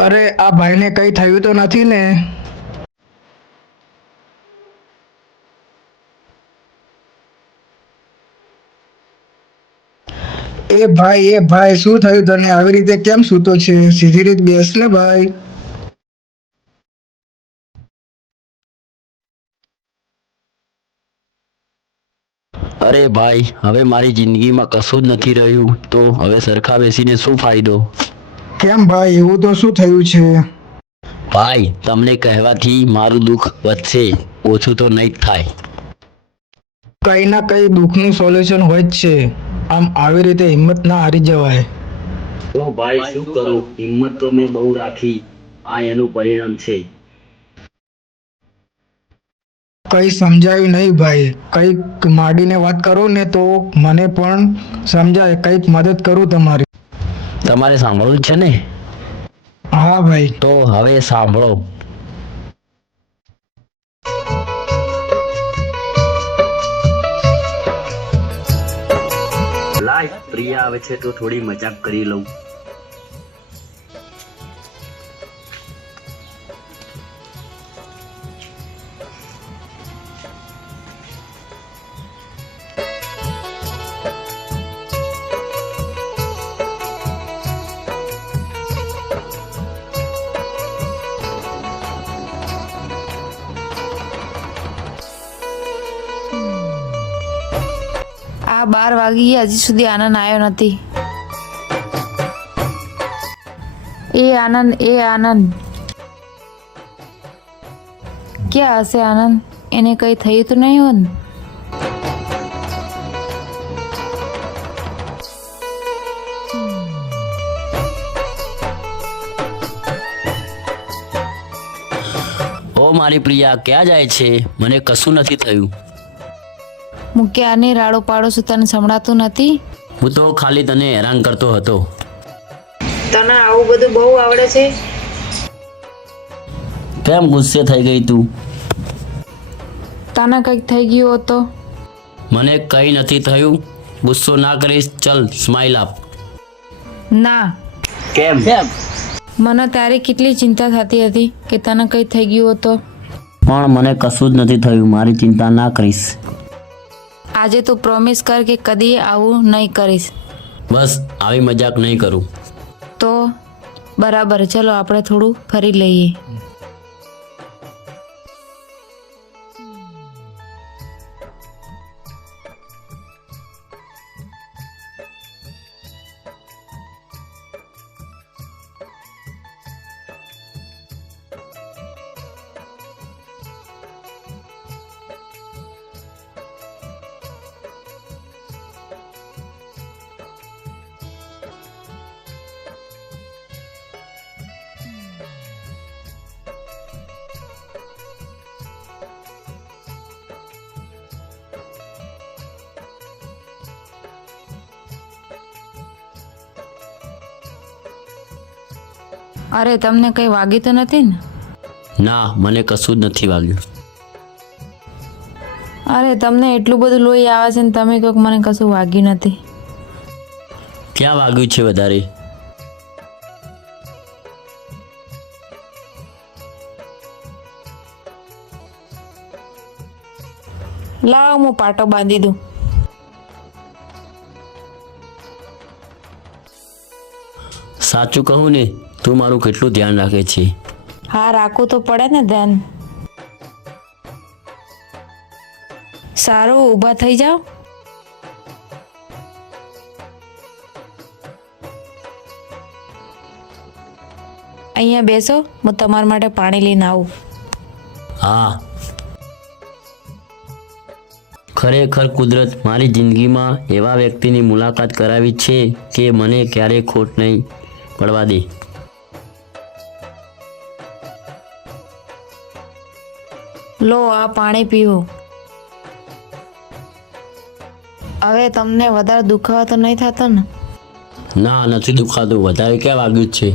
અરે, આ ભાઈને કંઈ થયું તો નથી ને? એ ભાઈ એ ભાઈ, શું થયું તને? આવી રીતે કેમ સૂતો છે? સીધી રીતે બેસ ને ભાઈ. અરે ભાઈ, હવે મારી જિંદગીમાં કશું જ નથી રહ્યું. તો હવે સરખા બેસીને શું ફાયદો? કેમ ભાઈ? એવું તો શું થયું છે? ભાઈ તમને કહેવાથી મારું દુઃખ વધશે ઓછું તો નહીં જ થાય. કંઈ ના કંઈ દુઃખનું સોલ્યુશન હોય જ છે. આમ આવી રીતે હિંમત ના હારી જવાય. તો ભાઈ શું કરું? હિંમત તો મેં બહુ રાખી. આ એનું પરિણામ છે. કંઈ સમજાયું નહીં ભાઈ. કંઈક માંડીને વાત કરો ને તો મને પણ સમજાય. કંઈક મદદ કરું તમારી. તમારે સાંભળવું જ છે ને? હા ભાઈ. તો હવે સાંભળો. લાય પ્રિયા આવે છે તો થોડી મજાક કરી લઉં. આ બાર વાગી હજી સુધી આનંદ આવ્યો નથી. એ આનંદ એ આનંદ. ક્યાં હશે આનંદ? એને કઈ થયું તો નહીં હોત મારી પ્રિયા, ક્યાં જાય છે? મને કશું નથી થયું. હું ક્યારની રાડો પાડો શું તને સંભળાતું નથી. હું તો ખાલી તને હેરાન કરતો હતો. તને આવું બધું બહુ આવડે છે? કેમ ગુસ્સે થઈ ગઈ તું? તને કંઈક થઈ ગયું હતો મને કંઈ નથી થયું. ગુસ્સો ના કરીશ. ચલ સ્માઈલ આપ. ના. કેમ? કેમ? મને તારે કેટલી ચિંતા થતી હતી કે તને કંઈ થઈ ગયું હતું પણ મને કશું જ નથી થયું. મારી ચિંતા ના કરીશ. આજે તું પ્રોમિસ કર કે કદી આવું નહીં કરીશ. બસ આવી મજાક નહીં કરું. તો બરાબર ચલો આપણે થોડું ફરી લઈએ. અરે તમને કંઈ વાગી તો નથી ને? ના મને કશું જ નથી વાગ્યું. અરે તમને એટલું બધું લોહી આવે છે ને તમે કહો મને કશું વાગ્યું નથી. ક્યાં વાગ્યું છે વધારે? લાવ હું પાટો બાંધી દઉં. સાચું કહું ને તું મારું કેટલું ધ્યાન રાખે છે? હા રાખવું તો પડે ને ધ્યાન. સારું ઊભા થઈ જાઓ. અહીંયા બેસો હું તમારા માટે પાણી લઈને આવું. હા. ખરેખર કુદરત મારી જિંદગીમાં એવા વ્યક્તિની મુલાકાત કરાવી છે કે મને ક્યારેય ખોટ નહીં પડવા દે. લો આ પાણી પીવો હવે તમને વધારે દુખાવા તો નહીં થતો ને? ના નથી દુખાતું. વધારે ક્યાં વાગ્યું છે?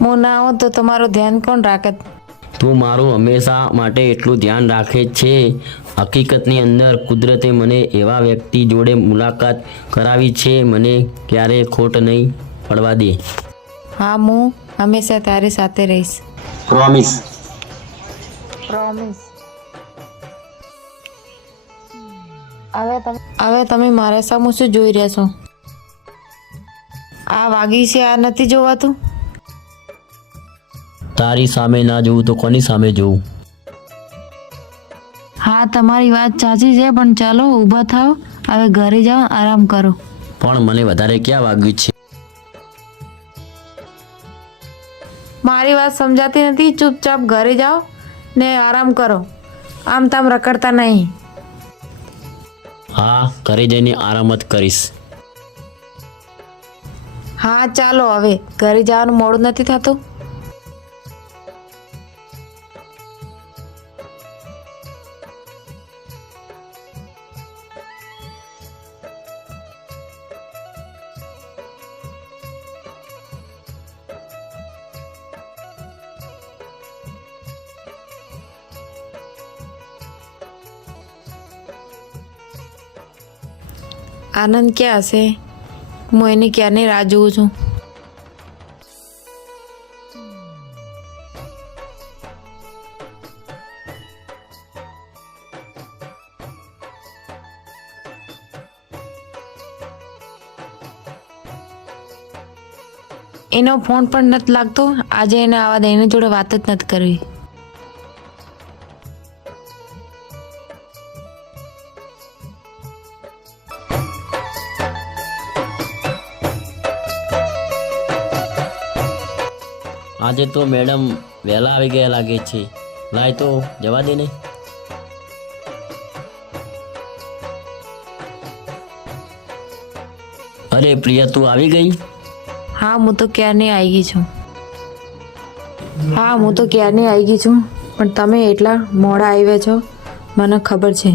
હું ના હોત તો તમારું ધ્યાન કોણ રાખે? તું મારું હંમેશા માટે એટલું ધ્યાન રાખે છે. હકીકતની અંદર કુદરતે મને એવા વ્યક્તિ જોડે મુલાકાત કરાવી છે મને ક્યારેય ખોટ નહીં પડવા દે. હા હું હંમેશા તારી સાથે રહીશ. પ્રોમિસ પ્રોમિસ હવે તમે હવે તમે મારા સામું શું જોઈ રહ્યા છો? આ વાગી છે આ નથી જોવાતું? તારી સામે ના જોવું તો કોની સામે જોવું હા તમારી વાત સાચી છે પણ ચાલો ઊભા થાઓ. હવે ઘરે જાઓ આરામ કરો. પણ મને વધારે ક્યાં વાગ્યું છે? મારી વાત સમજાતી નથી ચૂપચાપ ઘરે જાઓ ને આરામ કરો. આમ તામ રખડતા નહીં. હા ઘરે જઈને આરામ જ કરીશ. હા ચાલો હવે. ઘરે જવાનું મોડું નથી થતું. આનંદ ક્યાં હશે? હું એની ક્યારની રાહ જોઉં છું? એનો ફોન પણ નથી લાગતો. આજે એને આવા દઈને જોડે વાત જ નથી કરવી. આજે તો મેડમ વહેલા આવી ગયા લાગે છે. લાય તો જવા દે ને. અરે પ્રિયા, તું આવી ગઈ? હા, હું તો ક્યારની આવી ગઈ છું. હા, હું તો ક્યારની આવી ગઈ છું, પણ તમે એટલા મોડા આવ્યા છો, મને ખબર છે.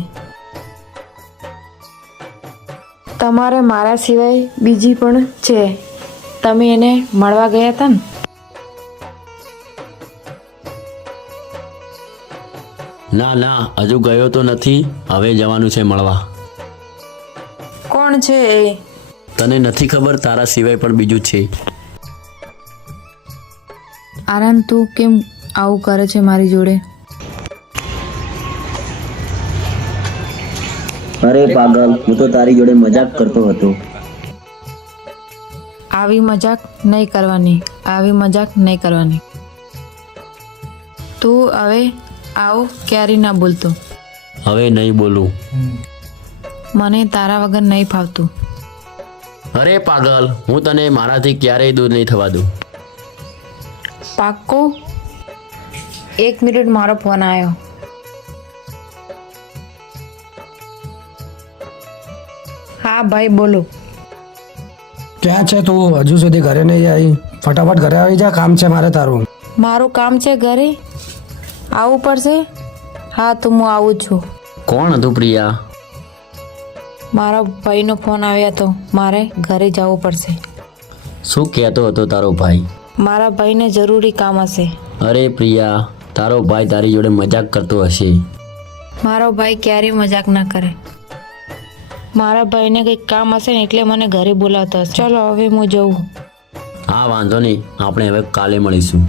તમારે મારા સિવાય બીજી પણ છે. તમે એને મળવા ગયા હતા ને? ના ના હજુ ગયો તો નથી. હવે જવાનું છે મળવા. કોણ છે એ? તને નથી ખબર તારા સિવાય પણ બીજું છે. આનંદ તું કેમ આવું કરે છે મારી જોડે? અરે પાગલ હું તો તારી જોડે મજાક કરતો હતો. આવી મજાક નહીં કરવાની આવી મજાક નહીં કરવાની. તું હવે આવું ક્યારે ના બોલતો. હવે નહીં બોલું. મને તારા વગર નહીં ફાવતું. અરે પાગલ હું તને મારાથી ક્યારેય દૂર નહીં થવા દઉં. પાક્કો? એક મિનિટ મારો ફોન આવ્યો હા ભાઈ બોલો. ક્યાં છે તું? હજુ સુધી ઘરે નહીં આવી. ફટાફટ ઘરે આવી જા કામ છે મારે તારું. મારું કામ છે ઘરે? આવવું પડશે? હા તો હું આવું છું. કોણ હતું પ્રિયા? મારા ભાઈનો ફોન આવ્યો હતો મારે ઘરે જવું પડશે. શું કહેતો હતો તારો ભાઈ? મારા ભાઈને જરૂરી કામ હશે. અરે પ્રિયા તારો ભાઈ તારી જોડે મજાક કરતો હશે. મારો ભાઈ ક્યારેય મજાક ના કરે. મારા ભાઈને કંઈક કામ હશે ને એટલે મને ઘરે બોલાવતો હશે. ચલો હવે હું જઉં. હા વાંધો નહીં. આપણે હવે કાલે મળીશું.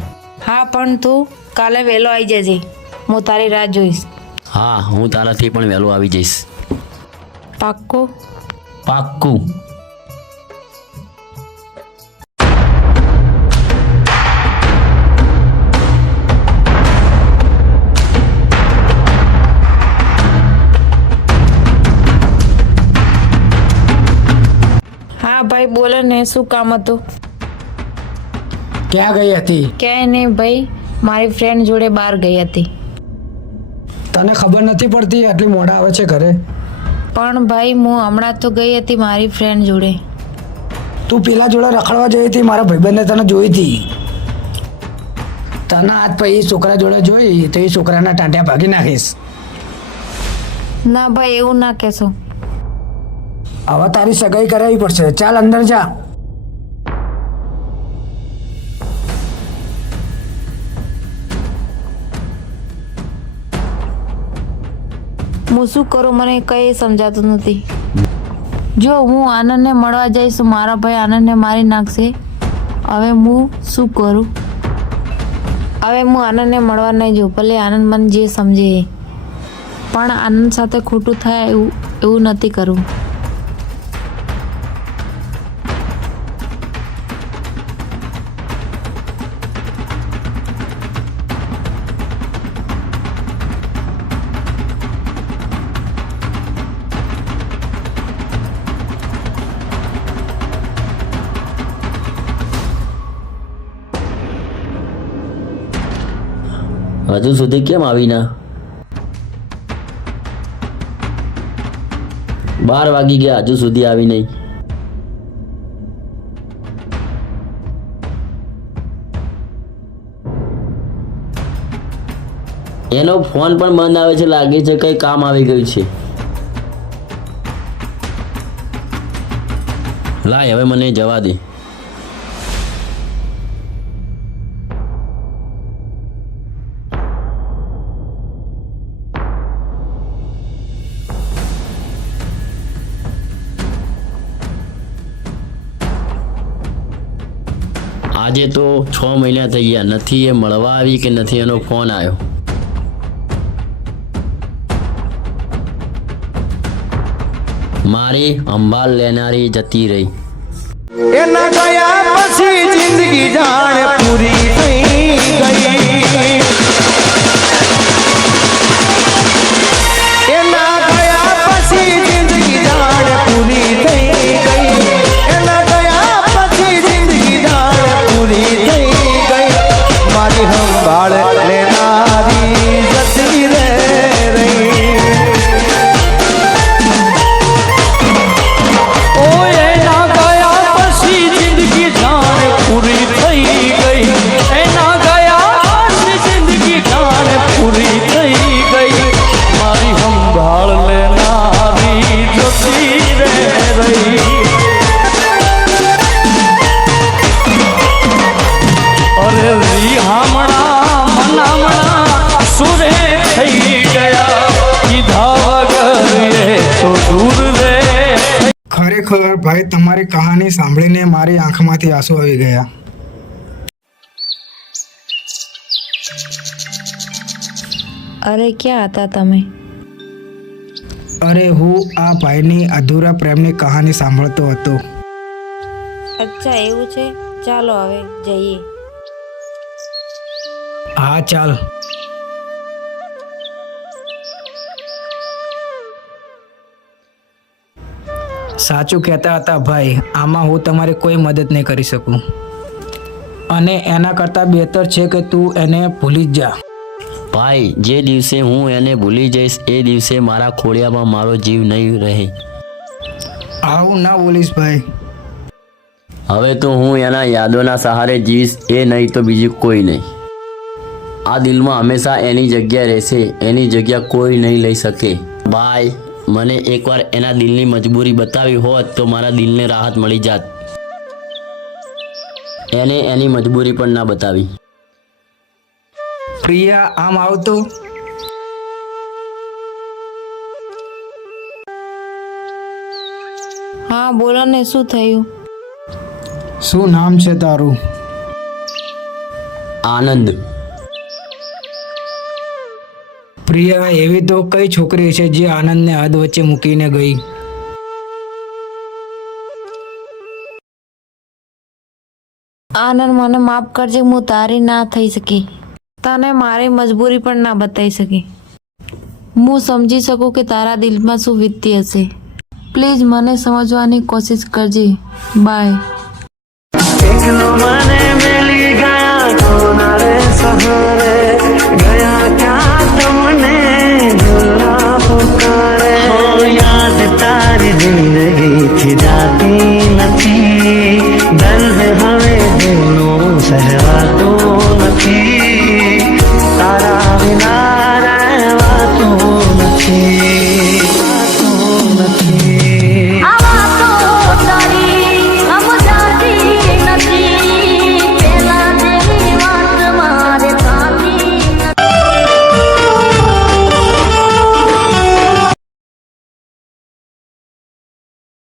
હા પણ તું કાલે વહેલો આવી જજે. હું તારી રાહ જોઈશ. હા હું તારાથી પણ વહેલો આવી જઈશ. પાક્કું? પાક્કું. હા ભાઈ બોલે ને શું કામ હતું? ક્યાં ગઈ હતી? ક્યાંય નહીં ભાઈ મારી ફ્રેન્ડ જોડે બહાર ગઈ હતી. તને ખબર નથી પડતી આટલી મોડા આવે છે ઘરે? પણ ભાઈ હું હમણાં તો ગઈ હતી મારી ફ્રેન્ડ જોડે. તું પેલા જોડે રખડવા જઈ હતી મારા ભાઈબંધને તને જોઈ હતી. તને હાથ પછી છોકરા જોડે જોઈ તો એ છોકરાના ટાંટ્યા ભાગી નાખીશ. ના ભાઈ એવું ના કહેશો. હવે તારી સગાઈ કરાવી પડશે. ચાલ અંદર જા. હું શું કરું મને કંઈ સમજાતું નથી. જો હું આનંદને મળવા જઈશ મારા ભાઈ આનંદને મારી નાખશે. હવે હું શું કરું? હવે હું આનંદને મળવા નહીં જઉં, ભલે આનંદ મને જે સમજે. પણ આનંદ સાથે ખોટું થાય એવું એવું નથી કરવું હજુ સુધી કેમ આવી ના? બાર વાગી ગયા, હજુ સુધી આવી નહીં. એનો ફોન પણ બંધ આવે છે, લાગે છે કઈ કામ આવી ગયું છે. લાય, હવે મને જવા દે. આજે તો છ મહિના થઈ ગયા. નથી એ મળવા આવી કે નથી એનો ફોન આવ્યો? મારી અંબાલ લેનારી જતી રહી. એના ગયા પછી જિંદગી જાણે પૂરી થઈ ગઈ. ખરેખર ભાઈ તમારી કહાની સાંભળીને મારી આંખમાંથી આંસુ આવી ગયા. અરે ક્યાં હતા તમે? અરે હું આ ભાઈની અધૂરા પ્રેમની કહાની સાંભળતો હતો. અચ્છા એવું છે? ચાલો હવે જઈએ. હા ચાલ. સાચું કહેતા હતા ભાઈ આમાં હું તમારી કોઈ મદદ નહીં કરી શકું. અને એના કરતાં બહેતર છે કે તું એને ભૂલી જ જા. ભાઈ જે દિવસે હું એને ભૂલી જઈશ એ દિવસે મારા ખોળિયામાં મારો જીવ નહીં રહે. આવું ના બોલીશ ભાઈ. હવે તો હું એના યાદોના સહારે જીવીશ એ નહીં તો બીજું કોઈ નહીં. આ દિલમાં હંમેશા એની જગ્યા રહેશે એની જગ્યા કોઈ નહીં લઈ શકે. ભાઈ મને એકવાર એના દિલની મજબૂરી બતાવી હોત તો મારા દિલને રાહત મળી જાત. એને એની મજબૂરી પણ ના બતાવી. પ્રિયા આમ આવતો હા બોલો ને શું થયું? શું નામ છે તારું? આનંદ. પ્રિયા એવી તો કઈ છોકરી છે જે આનંદને હદ વચ્ચે મૂકીને ગઈ? આનંદ મને માફ કરજે હું તારી ના થઈ શકી. તને મારી મજબૂરી પણ ના બતાવી શકી. હું સમજી શકું કે તારા દિલમાં શું વીતતી હશે. પ્લીઝ મને સમજવાની કોશિશ કરજે. બાય. મને મેલી ગયા તારી જિંદગી થી જાતી નથી